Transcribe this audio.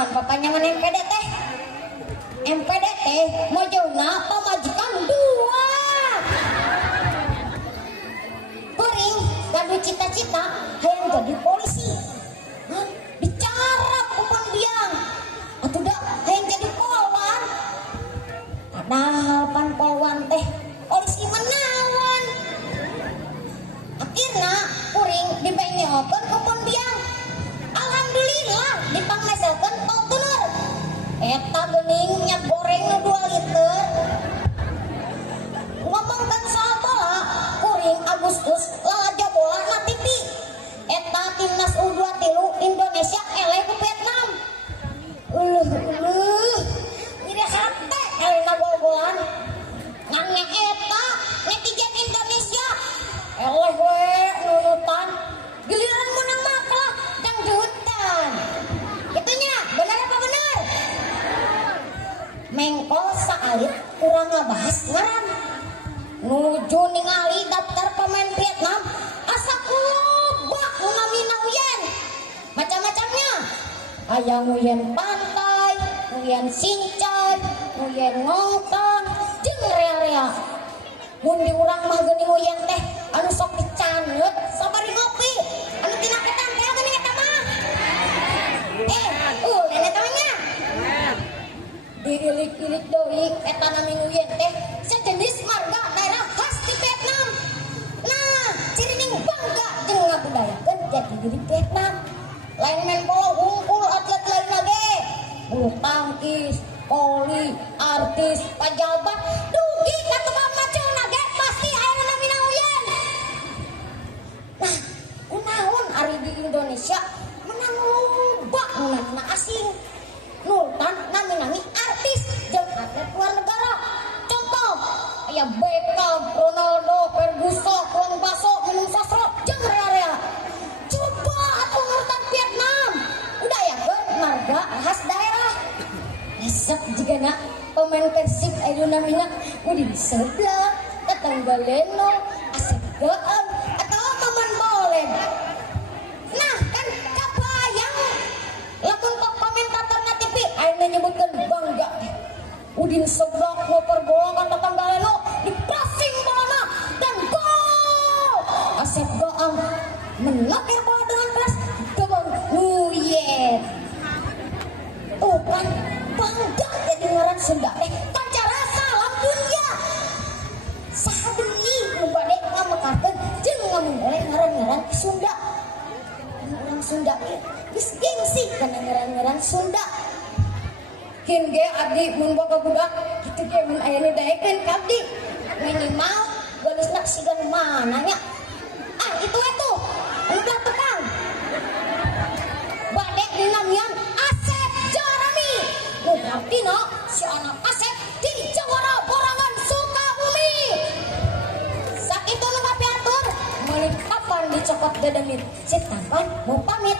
Nah, bapaknya mana MPD teh? MPD teh mau jauh ngapa majikan dua. Kuring gadu cita-cita hayang jadi polisi. Hah? Bicara kupon biang. Atuh dah hayang jadi polwan. Padahal pan polwan teh polisi menawan. Akhirnya kuring dibenyokeun kupon biang. Alhamdulillah dipangmeselkeun Fortuner. Eta geuning minyak goreng 2 liter. Ngomongkeun soal bola, kuring Agustus lalajo bola na TV. Eta timnas U23 Indonesia eleh ku Vietnam. Iri hate elena gol-golan. Ngan eta netizen Indonesia eleh we nunutan. Giliran menang mah kalah dangdutan. Gitunya, benar apa benar? Mengko saalit urang ngabahas ngaran. Nuju ningali daftar pemain Vietnam asa loba nu namina Uyen. Macam-macamnya. Aya Nguyen Pantai, Nguyen Sincai, Nguyen Ngongtong, jeung rea-rea. Mun di urang mah geuning Uyen teh anu sok dicaneut sabari ngopi. Anu tina ketan teh geuning eta mah. Nenek tanya. Diilik-ilik deui eta nami Nguyen teh sejenis marga daerah khas di Vietnam. Nah, cirining bangga jeung ngabudayakeun jati diri Vietnam. Lain main bola hungkul atlet lain ge. Bulu tangkis, poli, artis, pejabat, dugi ka tukang macana ge pasti aya namina Nguyen. Nah, kunaon ari di Indonesia menang loba nu asing. Nurtan nami-nami artis jeung atlet luar negara. Contoh, aya Beckham, Ronaldo, Ferguson, Tuan Baso, Minum Sastro, jeung rea-rea. Coba atuh nurtan Vietnam. Udah ya kan marga khas daerah. Esek jigana pemain Persib aya namina Udin Sebelah, Tetangga Leno, Asep Gaan, atau Maman Bolen. Nah, kan kabayang lamun komentator na TV aya nyebutkeun bangga. Udin Sebelah ngoper bola ka Tetangga Leno, dipasing bolana dan gol. Asep Gaan menakir bola dengan keras ke Nguyen. Oh kan bangga jadi ngaran Sunda pancara salam dunia. Saha deui nu bade ngamekarkeun jeung ngamungole ngaran-ngaran Sunda. Orang Sunda geus gengsi kana ngaran-ngaran Sunda. Kin ge abdi mun boga budak kitu ge mun aya nu daekeun ka abdi minimal geusna sigan mana nya. Itu anu tukang bade dinamian Asep Jarami. Nu artina si anak Asep di Jawara Borangan Sukabumi. Sakitu nu kapiatur meuli kapan dicokot dedemit si tampan mau pamit.